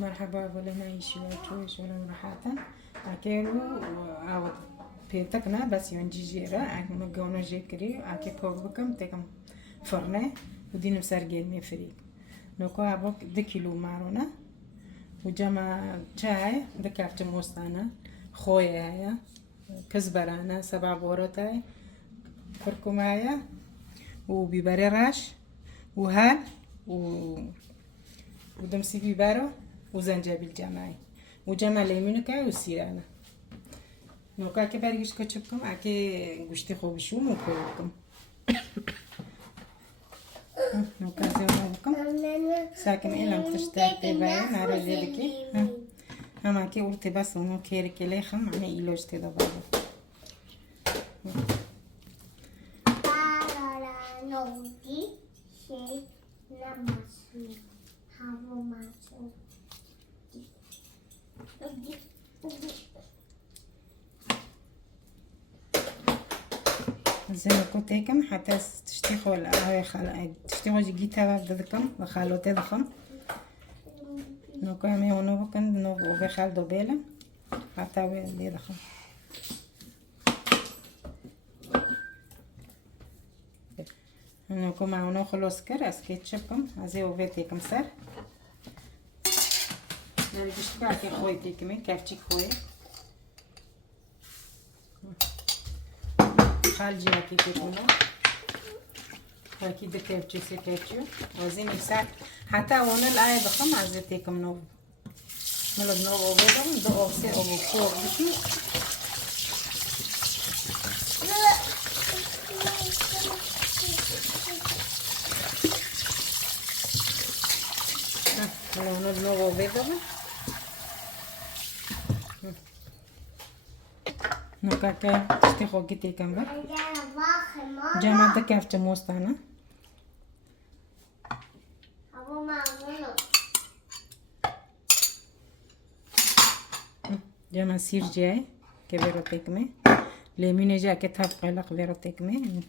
مرحبا ولا نعيش وتويش ولا مرحاتا أكيرو أو بيتكنا بس ينجي جيرا أكمل جونا جيكري أكيد بكم تكم فرنة ودينو سرجين مفريق نوكو أبوك دكيلو مارونا وجمع شاي دكافت موستانا خويا هيا كزبرانا 7 بورتاي كركمايا وبيبري راش وهال ودمسي بيبارو وزنجبيل جماعي وجمع ليمونكا وسيرانا نوكا كباريش كتشبكم اكي غشتي خوبشو مكوكم نوكا زيونوكم ساكن إلام تشتاق تبايا نارا جيدكي هما كي قلت بس ونو كيري كليخم معني إلوج تدا بابا نوكي شيء لمسو هاو ماسو زي ما قلت لكم حتى تشتيخوا تشتيخوا جيتها بدكم وخالو تدخم نوكو يمي ونوبكن نوبو بخال دوبيلا حتى وين يدخم نوكو معونو خلوص كر اسكيتشبكم ازي وفيتيكم سر يعني بشتكا كي خويتيكمي كيفتيك خوي خالجي هكي كيكونا هكي دكيفتي سكيتشو وزين يساعد حتى وانا الآية بخم عزيتيكم نوب نلد نوب وبيضم دو اوفسي او بفور بشي نلد نوب وبيضم نوكاكا تشتيخو كيتي كمبر جامعة كيف موستانا جامعة سير جاي كبيرو تكمي ليمينة جا كتاب قلق بيرو تكمي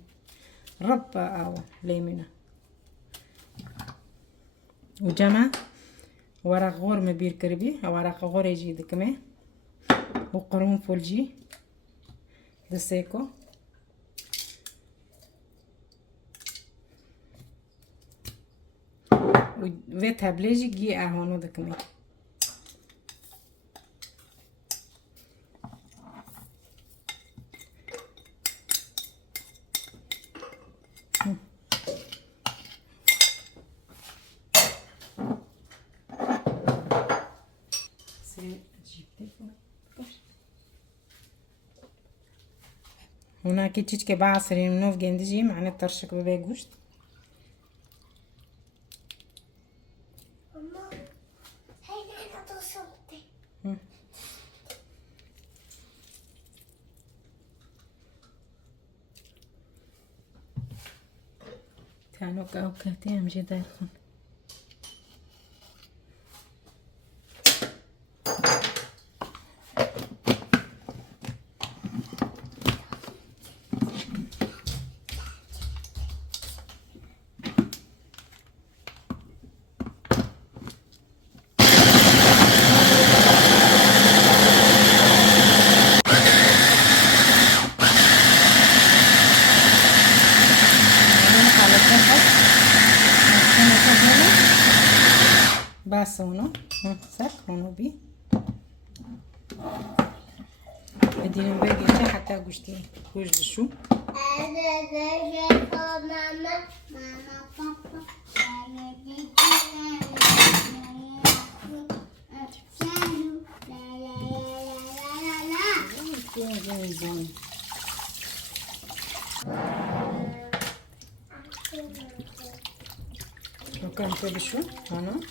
رب او ليمينة وجامعة ورق غور مبير كربي ورق غور يجي دكمي وقرون فولجي دسيكو وفيتها بليجي جي اهونو دكمي هنا كيتشيش كبعصري منوف جندجي معني الطرشك ببيجوشت تعالوا كاوكاتي امشي داخل بس هونو سك هونو بي ادينا باقي حتى قشتي وجد شو وكان شو هونو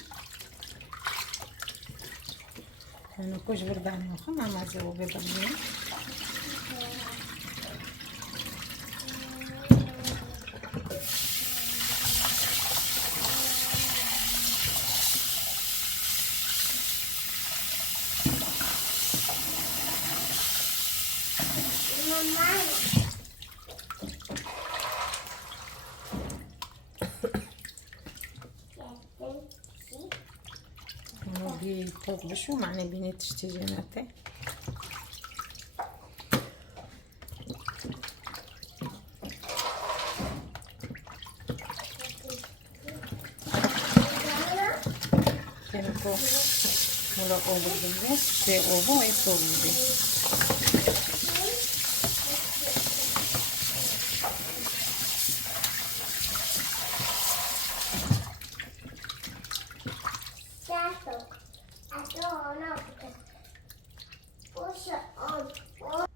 أنا كوش بردان مخم ما زو بيضمني يطوق بشو معنى بيني تشتي جناتي كنكو مولا اوبو بنجي شي اوبو اي طوق بي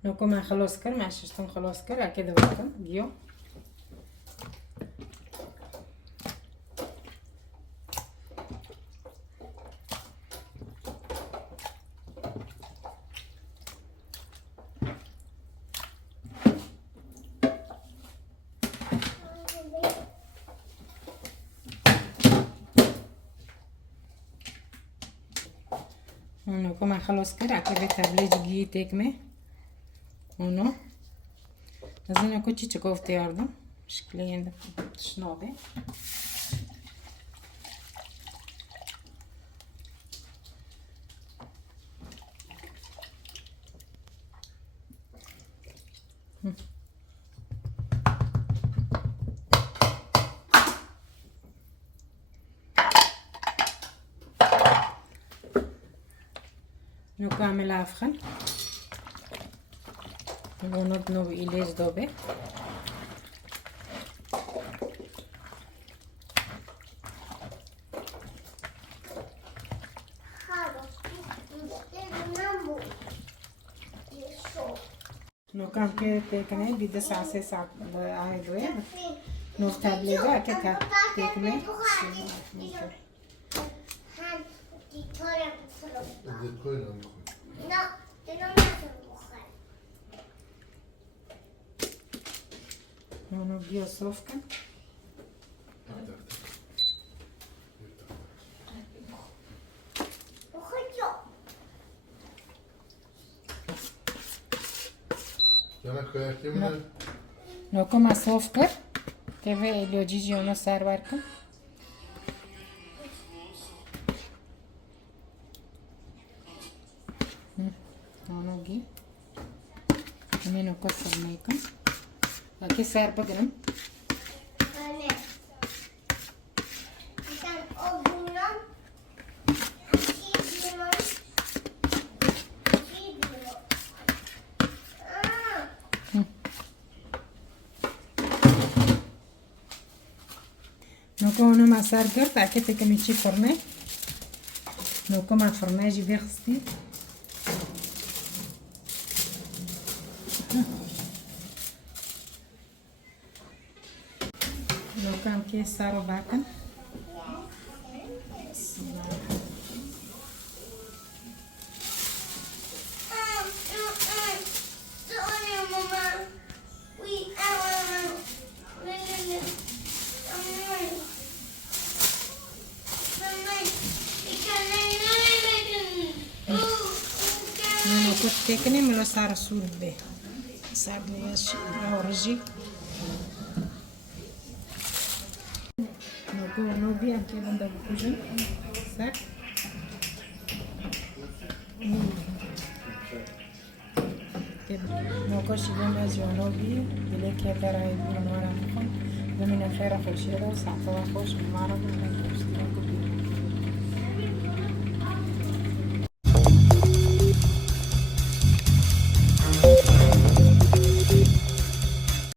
نوكو ما خلاص كر مع ششتم خلاص كر كده وقتم ديو نوكو ما خلاص كر كده تابليج جي تكمه Onu Zina ko çiçek ofte yardım. Şıklayın şunu abi. نكمل أفخن ونضنو بإليز دوبي نو كان كي تكني بدي ساعة ساعة عايدوي نو تابليجا كتا تكني Ono bioslovka. No koma sofka. Teve ljudi ono sarvarka. Ono gi. Meno kosameka. Aqui serve gram. Anne. Sen o bundan نوكو انا مع سارجر تاكيد كميتشي فرمي نوكو مع فرماجي بيخستي كان كي صاروا باكن أنا كنت تكني ملو صار سود به صار ليش أورجي no bien que anda bukujun sak no koshi goma jonobi bile ke tarai bi mara khon domina khaira khoshira sa tawa khosh mara